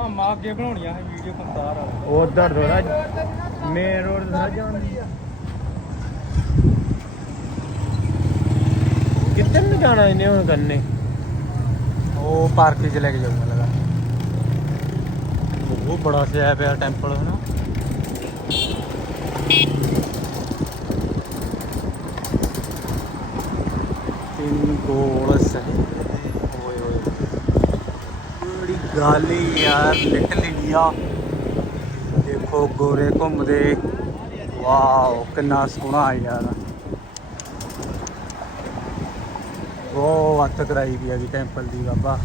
ਆ ਮਾਂ ਅੱਗੇ ਬਣਾਉਣੀਆਂ ਹੈ ਵੀਡੀਓ ਕੰਤਾਰ ਆ ਉਧਰ ਥੋੜਾ ਮੇਨ ਰੋਡ ਥੋੜਾ ਜਾਂਦੀ ਆ ਕਿੱਧਰ ਨੂੰ ਜਾਣਾ ਇਹਨੇ ਹੁਣ ਕੰਨੇ ਉਹ ਪਾਰਕ 'ਚ ਲੈ ਕੇ ਜਾਊਂਗਾ ਲਗਾ। ਉਹ ਬੜਾ ਸਿਆ ਪਿਆ ਟੈਂਪਲ ਹੈ ਨਾ ਤਿੰਨ ਗੋਲ ਸਹੀ ਓਏ ਓਏ ਬੜੀ ਗਾਲੀ ਯਾਰ ਲਿਟਲ ਇੰਡੀਆ। ਦੇਖੋ ਗੋਰੇ ਘੁੰਮਦੇ। ਵਾਓ, ਕਿੰਨਾ ਸੋਹਣਾ ਯਾਰ। ਉਹ ਹੱਥ ਕਰਾਈ ਵੀ ਹੈਗੀ ਟੈਂਪਲ ਦੀ ਬਾਬਾ।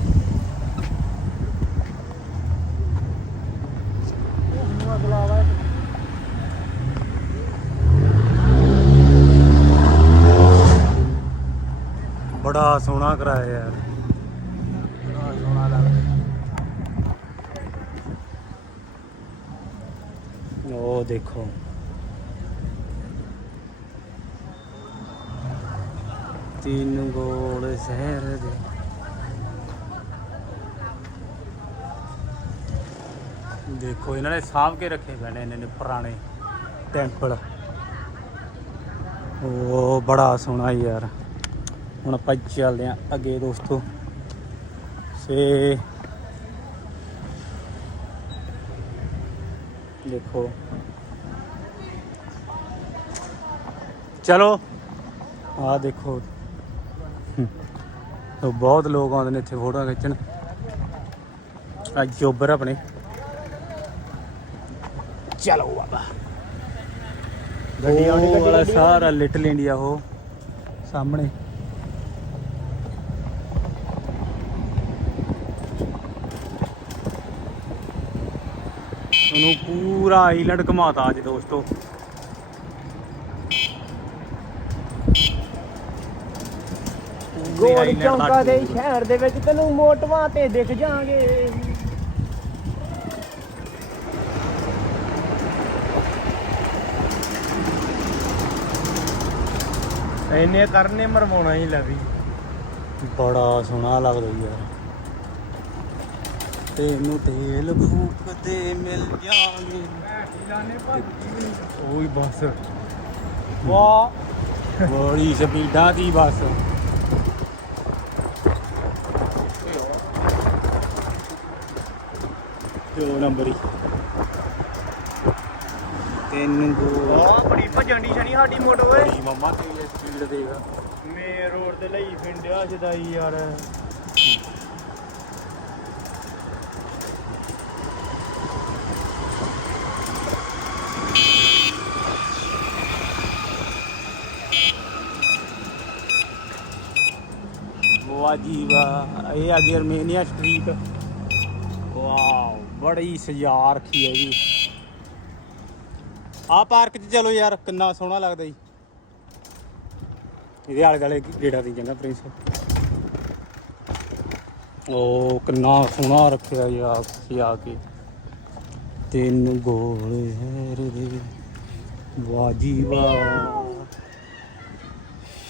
ਬੜਾ ਸੋਹਣਾ ਕਰਾਇਆ ਯਾਰ ਬੜਾ ਸੋਹਣਾ ਲੱਗਦਾ ਉਹ ਦੇਖੋ। ਤਿੰਨ ਗੋਲ ਸ਼ਹਿਰ ਦੇ। ਦੇਖੋ, ਇਹਨਾਂ ਨੇ ਸਾਂਭ ਕੇ ਰੱਖੇ ਪਏ ਨੇ ਇਹਨਾਂ ਨੇ ਪੁਰਾਣੇ ਟੈਂਪਲ। ਉਹ ਬੜਾ ਸੋਹਣਾ ਯਾਰ। ਹੁਣ ਆਪਾਂ ਚੱਲਦੇ ਆਂ ਅੱਗੇ ਦੋਸਤੋ। ਸੇ ਦੇਖੋ। ਚਲੋ। ਆ ਦੇਖੋ। ਉਹ ਬਹੁਤ ਲੋਕ ਆਉਂਦੇ ਨੇ ਇੱਥੇ ਫੋਟੋਆਂ ਖਿੱਚਣ। ਅੱਜ ਜੋਬਰ ਆਪਣੇ। ਚਲੋ ਬਾਬਾ। ਗੱਡੀ ਆਉਣੀ ਗੱਡੀ ਸਾਰਾ ਲਿਟਲ ਇੰਡੀਆ ਉਹ। ਸਾਹਮਣੇ। ਉਹਨੂੰ ਪੂਰਾ ਆਈਲੈਂਡ ਘਮਾਤਾ ਅੱਜ ਦੋਸਤੋ। ਗੋਲ ਚੌਂਕਾ ਦੇ। ਸ਼ਹਿਰ ਦੇ ਵਿੱਚ ਤੈਨੂੰ ਮੋਟਵਾ ਤੇ ਦਿਖ ਜਾਗੇ ਇਹਨੇ ਕਰਨੇ ਮਰਵਾਉਣਾ ਹੀ ਲਵੀ ਬੜਾ ਸੋਹਣਾ ਲੱਗਦਾ ਯਾਰ। ਤੈਨੂੰ ਤੇਲ ਫੂਕਦੇ ਮਿਲ ਜਾਣਗੇ ਓਏ ਬਸ। ਵਾਹ। ਬੜੀ ਸਪੀਡਾਂ ਦੀ ਬੱਸ। ਦੋ ਨੰਬਰ। ਹੀ ਤੈਨੂੰ ਗੋ ਆ ਬੜੀ ਭਜਣ ਦੀ ਸ਼ਨੀ ਸਾਡੀ ਮੋਟੋ ਓਏ ਬੜੀ ਮਮਾ ਤੇ ਸਪੀਡ ਦੇਖ ਮੇ ਰੋਡ ਤੇ ਲਈ ਫਿੰਡਿਆ ਜਦਾਈ ਯਾਰ। ਵਾਹ ਜੀ ਵਾਹ। ਇਹ ਆ ਗਈ ਅਰਮੇਨੀਆ ਸਟਰੀਟ। ਵਾਓ ਬੜੀ ਸਜਾ ਰੱਖੀ ਹੈ ਜੀ। ਆ ਪਾਰਕ 'ਚ ਚਲੋ ਯਾਰ, ਕਿੰਨਾ ਸੋਹਣਾ ਲੱਗਦਾ ਜੀ। ਇਹਦੇ ਆਲੇ ਦੁਆਲੇ ਗੇੜਾ ਦੀ ਜਗ੍ਹਾ ਪ੍ਰਿੰਸ। ਉਹ ਕਿੰਨਾ ਸੋਹਣਾ ਰੱਖਿਆ ਯਾਰ ਸਜਾ ਕੇ। ਤਿੰਨ ਗੋਲੇ ਹੈਰ ਦੇ। ਵਾਹ ਜੀ ਵਾਹ।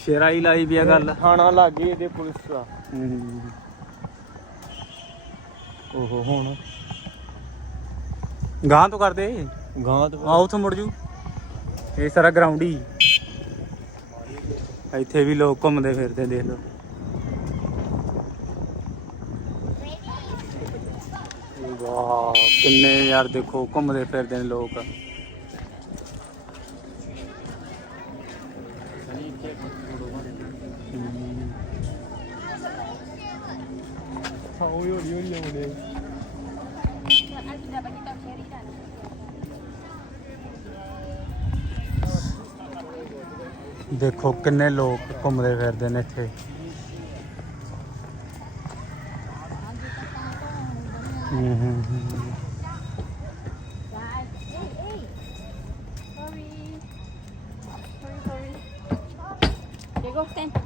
ਸ਼ੇਰਾਈ ਲਾਈ ਵੀ ਆ ਗੱਲ। ਥਾਣਾ ਲੱਗੇ ਇਹਦੇ ਪੁਲਿਸ ਦਾ। ਓਹੋ ਹੁਣ? ਗਾਂ ਤੋਂ ਕਰਦੇ ਗਾਂ ਆ ਉਥੋਂ ਮੁੜ ਜੂ। ਇਹ ਸਾਰਾ ਗਰਾਊਂਡ ਹੀ। ਇੱਥੇ ਵੀ ਲੋਕ ਘੁੰਮਦੇ ਫਿਰਦੇ ਦੇਖ ਲਓ। ਵਾਹ ਕਿੰਨੇ ਯਾਰ ਦੇਖੋ ਘੁੰਮਦੇ ਫਿਰਦੇ ਨੇ ਲੋਕ। Sao yo yo yo ni. ਦੇਖੋ ਕਿੰਨੇ Sorry. Sorry, sorry.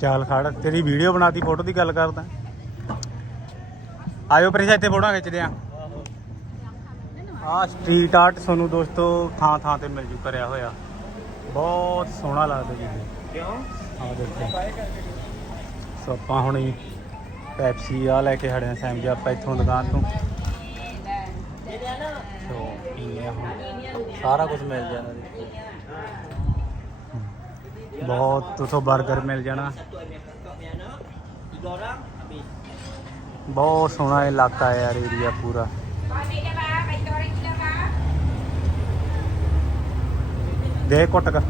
ਚੱਲ ਖੜ ਤੇਰੀ ਵੀਡੀਓ ਬਣਾਤੀ ਫੋਟੋ ਦੀ ਗੱਲ ਕਰਦਾ ਆਇਓ ਪ੍ਰਿੰਸ ਇੱਥੇ ਫੋਟੋਆਂ ਖਿੱਚਦੇ ਆ। ਆ ਸਟਰੀਟ ਆਰਟ ਤੁਹਾਨੂੰ ਦੋਸਤੋ ਥਾਂ ਥਾਂ ਤੇ ਮਿਲ ਜੂ ਕਰਿਆ ਹੋਇਆ। ਬਹੁਤ ਸੋਹਣਾ ਲੱਗਦਾ ਜੀ। ਕਿਉਂ? ਆ ਦੇਖੋ। ਸੋ ਆਪਾਂ ਹੁਣ ਹੀ ਪੈਪਸੀ ਆ ਲੈ ਕੇ ਖੜੇ ਆ ਸੈਮ ਜੀ ਆਪਾਂ ਇੱਥੋਂ ਦੁਕਾਨ ਤੋਂ। ਸੋ ਪੀਨੇ ਹੁਣ ਸਾਰਾ ਕੁਝ ਮਿਲ ਜਾਣਾ ਦੇਖੋ ਬਹੁਤ ਉਥੋਂ 버ਗਰ ਮਿਲ ਜਾਣਾ ਬਹੁਤ ਸੋਹਣਾ ਇਲਾਕਾ ਹੈ ਯਾਰ ਏਰੀਆ ਪੂਰਾ ਦੇ ਕੁੱਟ ਕਰ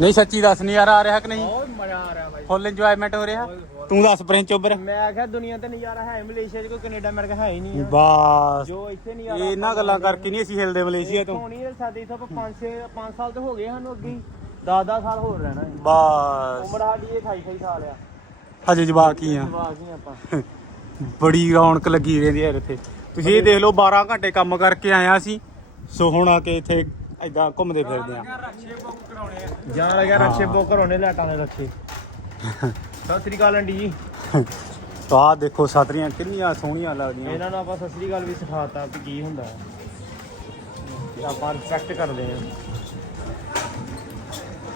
ਨਹੀਂ ਸੱਚੀ ਦੱਸ ਨਹੀਂ ਯਾਰ ਆ ਰਿਹਾ ਕਿ ਨਹੀਂ? ਬਹੁਤ ਮਜ਼ਾ ਆ ਰਿਹਾ ਬਾਈ। ਫੁੱਲ ਇੰਜੋਇਮੈਂਟ ਹੋ ਰਿਹਾ? ਤੂੰ ਦੱਸ ਪ੍ਰਿੰਸ ਚੋਬਰ। ਮੈਂ ਆਖਿਆ ਦੁਨੀਆ ਤੇ ਨਜ਼ਾਰਾ ਹੈ ਮਲੇਸ਼ੀਆ 'ਚ ਕੋਈ ਕੈਨੇਡਾ ਅਮਰੀਕਾ ਹੈ ਹੀ ਨਹੀਂ ਆ। ਬਸ। ਜੋ ਇੱਥੇ ਨਜ਼ਾਰਾ ਇਹ ਇਹਨਾਂ ਗੱਲਾਂ ਕਰਕੇ ਨਹੀਂ ਅਸੀਂ ਹਿਲਦੇ ਮਲੇਸ਼ੀਆ ਤੋਂ। ਹੋਣੀ ਸਾਡੇ ਇੱਥੇ ਆਪਾਂ 5 6 5 ਸਾਲ ਤੇ ਹੋ ਗਏ ਸਾਨੂੰ ਅੱਗੇ 10 10 ਸਾਲ ਹੋਰ ਰਹਿਣਾ ਹੈ। ਬਸ। ਉਮਰ ਸਾਡੀ ਇਹ 28 28 ਸਾਲ ਆ। ਹਜੇ ਜਵਾਕ ਹੀ ਆ। ਜਵਾਕ ਹੀ ਆਪਾਂ। ਬੜੀ ਰੌਣਕ ਲੱਗੀ ਰਹਿੰਦੀ ਹੈ ਇੱਥੇ। ਤੁਸੀਂ ਇਹ ਦੇਖ ਲਓ 12 ਘੰਟੇ ਕੰਮ ਕਰਕੇ ਆਇਆ ਸੀ ਸੋ ਹੁਣ ਆ ਕੇ ਇੱਥੇ ਏਦਾਂ ਘੁੰਮਦੇ ਫਿਰਦੇ ਆ। ਜਾਣ ਲੱਗਿਆ। ਰੱਛੇ ਬੁੱਕ ਕਰਾਉਣੇ ਲੈਟਾਂ ਦੇ ਰੱਛੇ ਸਤਿ ਸ੍ਰੀ ਅਕਾਲ ਆਂਟੀ ਜੀ। ਤਾਂ ਆਹ ਦੇਖੋ ਛਤਰੀਆਂ ਕਿੰਨੀਆਂ ਸੋਹਣੀਆਂ ਲੱਗਦੀਆਂ। ਇਹਨਾਂ ਨੂੰ ਆਪਾਂ ਸਤਿ ਸ੍ਰੀ ਅਕਾਲ ਵੀ ਸਿਖਾਤਾ ਕਿ ਕੀ ਹੁੰਦਾ। ਹੈ ਤੇ ਆਪਾਂ ਰਿਸਪੈਕਟ ਕਰਦੇ ਹਾਂ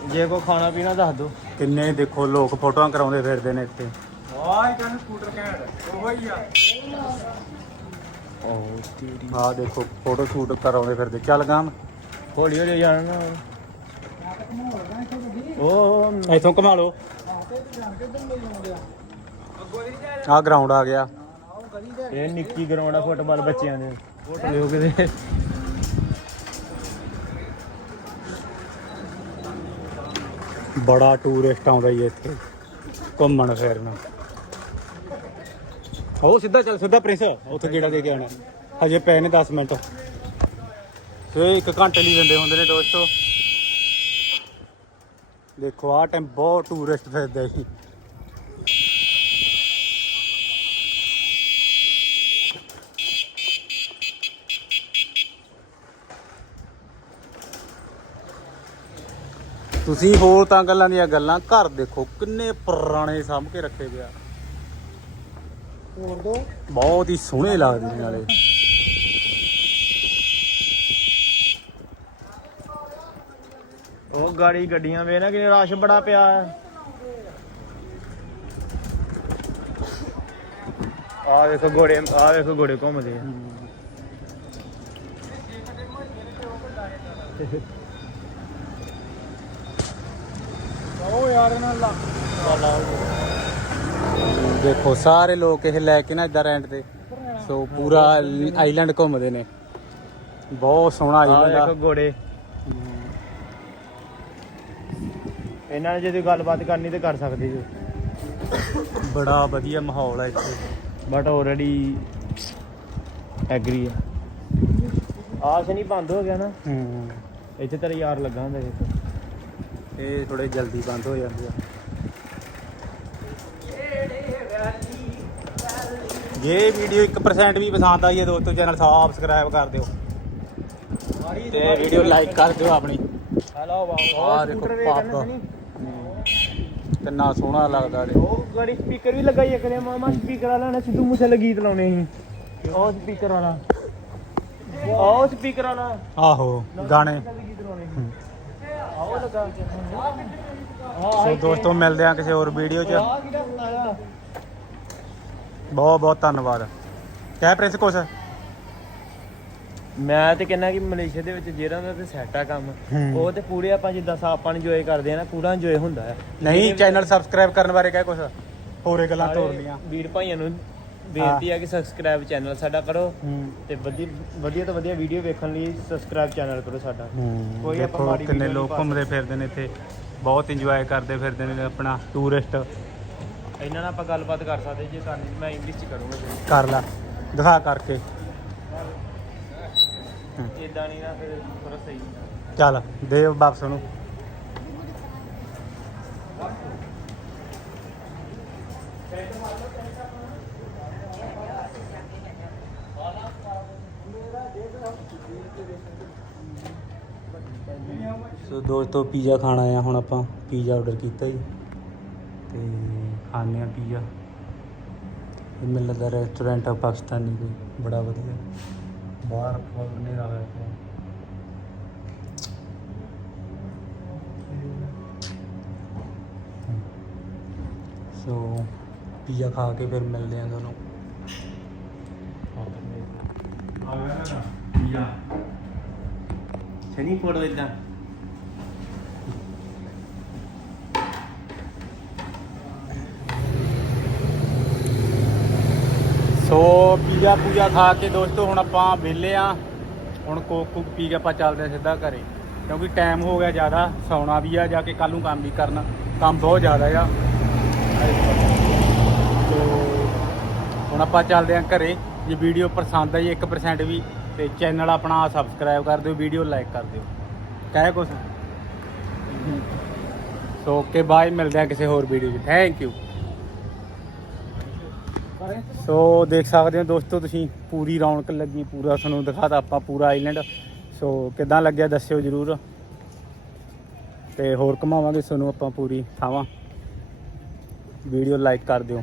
ਜੇ ਕੋ ਖਾਣਾ ਪੀਣਾ ਦੱਸ ਦੋ ਕਿੰਨੇ ਦੇਖੋ ਲੋਕ ਫੋਟੋਆਂ ਕਰਾਉਂਦੇ ਫਿਰਦੇ ਨੇ ਇੱਥੇ। ਆਹ ਕਹਿੰਦਾ ਸਕੂਟਰ ਘੈਂਟ ਉਹ ਹੀ ਆ। ਉਹ ਤੇਰੀ ਆਹ ਦੇਖੋ ਫੋਟੋ ਸ਼ੂਟ ਕਰਾਉਂਦੇ ਫਿਰਦੇ। ਚੱਲ ਗਾਮ ਹੌਲੀ ਹੌਲੀ ਜਾਣਾ ਨਾ। ਉਹ ਇੱਥੋਂ ਘੁਮਾ ਲਓ। ਆਹ ਗਰਾਊਂਡ ਆ ਗਿਆ। ਇਹ ਨਿੱਕੀ ਗਰਾਊਂਡ ਆ ਫੁੱਟਬਾਲ ਬੱਚਿਆਂ ਦੇ। ਫੋਟੋ ਲਿਓ ਕਿਤੇ। ਬੜਾ ਟੂਰਿਸਟ ਆਉਂਦਾ ਜੀ ਇੱਥੇ। ਘੁੰਮਣ ਫਿਰਨ। ਉਹ ਸਿੱਧਾ ਚੱਲ ਸਿੱਧਾ ਪ੍ਰਿੰਸ ਉੱਥੇ ਗੇੜਾ ਦੇ ਕੇ ਆਣਾ ਹਜੇ ਪਏ ਨੇ 10 ਮਿੰਟ। ਤੇ ਇੱਕ ਘੰਟੇ ਲਈ ਦਿੰਦੇ ਹੁੰਦੇ ਨੇ ਦੋਸਤੋ। ਦੇਖੋ ਆਹ ਟਾਈਮ ਬਹੁਤ ਟੂਰਿਸਟ ਫਿਰਦੇ ਸੀ। ਤੁਸੀਂ ਹੋਰ ਤਾਂ ਗੱਲਾਂ ਦੀਆਂ ਗੱਲਾਂ ਘਰ ਦੇਖੋ ਕਿੰਨੇ ਪੁਰਾਣੇ ਸਾਂਭ ਕੇ ਰੱਖੇ ਗਿਆ ਹੋਰ ਦੋ? ਬਹੁਤ ਹੀ ਸੋਹਣੇ ਲੱਗਦੇ ਨੇ ਨਾਲੇ। ਉਹ ਗਾੜੀ ਗੱਡੀਆਂ ਵੇ ਨਾ ਕਿ ਰਸ਼ ਬੜਾ ਪਿਆ। ਹੈ ਆ ਦੇਖੋ ਘੋੜੇ ਆ ਦੇਖੋ ਘੋੜੇ ਘੁੰਮਦੇ ਆ। ਉਹ ਯਾਰ ਇਹਨਾਂ ਲਾ ਦੇਖੋ ਸਾਰੇ ਲੋਕ ਇਹ ਲੈ ਕੇ ਨਾ ਇਦਾਂ ਰੈਂਟ ਤੇ। ਸੋ ਪੂਰਾ ਆਈਲੈਂਡ ਘੁੰਮਦੇ ਨੇ। ਬਹੁਤ ਸੋਹਣਾ ਆਈਲੈਂਡ ਆ। ਦੇਖੋ ਘੋੜੇ। ਇਹਨਾਂ ਨੇ ਜੇ ਤੁਸੀਂ ਗੱਲਬਾਤ ਕਰਨੀ ਤੇ ਕਰ ਸਕਦੇ ਜੋ। ਬੜਾ ਵਧੀਆ ਮਾਹੌਲ ਆ ਇੱਥੇ। ਬਟ ਆਲਰੇਡੀ ਐਗਰੀ ਆ। ਆਸ ਨਹੀਂ ਬੰਦ ਹੋ ਗਿਆ ਨਾ। ਹੂੰ। ਇੱਥੇ ਤੇਰਾ ਯਾਰ ਲੱਗਾ ਹੁੰਦਾ ਇਹ ਥੋੜੇ ਜਲਦੀ ਬੰਦ ਹੋ ਜਾਂਦੇ ਆ। ਜੇ ਵੀਡੀਓ 1% ਵੀ ਪਸੰਦ ਆਈ ਹੈ ਦੋਸਤੋ ਚੈਨਲ ਸਬਸਕ੍ਰਾਈਬ ਕਰ ਦਿਓ। ਤੇ ਵੀਡੀਓ ਲਾਈਕ ਕਰ ਦਿਓ ਆਪਣੀ। ਹਲੋ ਵਾਓ ਆਹ ਦੇਖੋ ਪੱਬ। ਕਿੰਨਾ ਸੋਹਣਾ ਲੱਗਦਾ ਦੇ ਉਹ ਗਾੜੀ ਸਪੀਕਰ ਵੀ ਲਗਾਈ ਕਰੇ ਮਾਮਾ ਸਪੀਕਰ ਵਾਲਾ ਨੇ ਸਿੱਧੂ ਮੂਸੇ ਵਾਲਾ ਗੀਤ ਲਾਉਣੇ ਸੀ। ਉਹ ਸਪੀਕਰ ਵਾਲਾ। ਉਹ ਸਪੀਕਰ ਵਾਲਾ। ਆਹੋ ਗਾਣੇ। ਆਓ ਲਗਾ। ਸੋ ਦੋਸਤੋ ਮਿਲਦੇ ਆ ਕਿਸੇ ਹੋਰ ਵੀਡੀਓ 'ਚ। ਬਹੁਤ ਬਹੁਤ ਧੰਨਵਾਦ। ਕਹਿ ਪ੍ਰਿੰਸ ਕੁਛ? ਮੈਂ ਤੇ ਕਹਿੰਦਾ ਕਿ ਮਲੇਸ਼ੀਆ ਦੇ ਵਿੱਚ ਜਿਹੜਾ ਦਾ ਤੇ ਸੈੱਟ ਆ ਕੰਮ। ਉਹ ਤੇ ਪੂਰੇ ਆਪਾਂ ਜਿੱਦਾਂ ਸਾ ਆਪਾਂ ਇੰਜੋਏ ਕਰਦੇ ਆ ਨਾ ਪੂਰਾ ਇੰਜੋਏ ਹੁੰਦਾ ਹੈ ਨਹੀਂ ਚੈਨਲ ਸਬਸਕ੍ਰਾਈਬ ਕਰਨ ਬਾਰੇ ਕਹਿ ਕੁਛ? ਹੋਰੇ ਗੱਲਾਂ ਤੋੜ ਲੀਆਂ ਵੀਰ ਭਾਈਆਂ ਨੂੰ ਬੇਨਤੀ ਹੈ। ਕਿ ਸਬਸਕ੍ਰਾਈਬ ਚੈਨਲ ਸਾਡਾ ਕਰੋ ਤੇ ਵਧੀਆ ਵਧੀਆ ਤੋਂ ਵਧੀਆ ਵੀਡੀਓ ਵੇਖਣ ਲਈ ਸਬਸਕ੍ਰਾਈਬ ਚੈਨਲ ਕਰੋ ਸਾਡਾ। ਕੋਈ ਆਪਾਂ ਮਾੜੀ ਕਿੰਨੇ ਲੋਕ ਘੁੰਮਦੇ ਫਿਰਦੇ ਨੇ ਇੱਥੇ ਬਹੁਤ ਇੰਜੋਏ ਕਰਦੇ ਫਿਰਦੇ ਨੇ ਆਪਣਾ ਟੂਰਿਸਟ ਇਹਨਾਂ ਨਾਲ ਆਪਾਂ ਗੱਲਬਾਤ ਕਰ ਸਕਦੇ ਜੇ ਕਰਨੀ ਮੈਂ ਇੰਗਲਿਸ਼ ਚ ਕਰੂੰਗਾ। ਕਰ ਲੈ ਦਿਖਾ ਕਰਕੇ। ਇਦਾਂ ਨਹੀਂ ਨਾ, ਫਿਰ ਥੋੜਾ ਸਹੀ। ਚੱਲ, ਦੇ ਵਾਪਸ ਉਹਨੂੰ। ਸੋ ਦੋਸਤੋ, ਪੀਜ਼ਾ ਖਾਣਾ ਆ ਹੁਣ ਆਪਾਂ। ਪੀਜ਼ਾ ਆਰਡਰ ਕੀਤਾ ਜੀ। ਤੇ ਖਾਣੇ ਆ ਪੀਜ਼ਾ। ਇਹ ਮੈਨੂੰ ਲੱਗਦਾ ਰੈਸਟੋਰੈਂਟ ਆ, ਪਾਕਿਸਤਾਨੀ ਕੋਈ। ਬੜਾ ਵਧੀਆ। ਬਾਹਰ ਫੁੱਲ ਨਹੀਂ ਰਹਾ ਸੋ, ਪੀਜ਼ਾ ਖਾ ਕੇ ਫਿਰ ਮਿਲਦੇ ਆਂ ਦੋਨੋਂ ਪੀਆ ਛਣੀ ਫੋਟੋ ਇਦਾਂ। ਸੋ ਪੀਜ਼ਾ ਪੂਜਾ ਖਾ ਕੇ ਦੋਸਤੋ, ਹੁਣ ਆਪਾਂ ਵਿਹਲੇ ਆ। ਹੁਣ ਕੋਕ ਕੋਕ ਪੀ ਕੇ ਆਪਾਂ ਚੱਲਦੇ ਹਾਂ ਸਿੱਧਾ ਘਰੇ। ਕਿਉਂਕਿ ਟਾਈਮ ਹੋ ਗਿਆ ਜ਼ਿਆਦਾ, ਸੌਣਾ ਵੀ ਆ, ਜਾ ਕੇ ਕੱਲ ਨੂੰ ਕੰਮ ਵੀ ਕਰਨਾ। ਕੰਮ ਬਹੁਤ ਜ਼ਿਆਦਾ ਆ। ਹੁਣ ਆਪਾਂ ਚੱਲਦੇ ਹਾਂ ਘਰੇ। ਜੇ ਵੀਡੀਓ ਪਸੰਦ ਆਈ 1% ਵੀ, ਤੇ ਚੈਨਲ ਆਪਣਾ ਸਬਸਕ੍ਰਾਈਬ ਕਰ ਦਿਓ ਵੀਡੀਓ ਲਾਈਕ ਕਰ ਦਿਓ। ਕਹਿ ਕੁਛ? ਸੋ ਓਕੇ ਬਾਏ ਮਿਲਦੇ ਆ ਕਿਸੇ ਹੋਰ ਵੀਡੀਓ 'ਚ। ਥੈਂਕ ਯੂ ਸੋ ਦੇਖ ਸਕਦੇ ਹੋ ਦੋਸਤੋ ਤੁਸੀਂ ਪੂਰੀ ਰੌਣਕ ਲੱਗੀ, ਪੂਰਾ ਤੁਹਾਨੂੰ ਦਿਖਾਤਾ ਆਪਾਂ ਪੂਰਾ ਆਈਲੈਂਡ ਸੋ ਕਿਦਾਂ ਲੱਗਿਆ ਦੱਸਿਓ ਜਰੂਰ। ਤੇ ਹੋਰ ਘਮਾਵਾਂਗੇ ਤੁਹਾਨੂੰ ਆਪਾਂ ਪੂਰੀ ਥਾਵਾਂ। ਵੀਡੀਓ ਲਾਈਕ ਕਰ ਦਿਓ।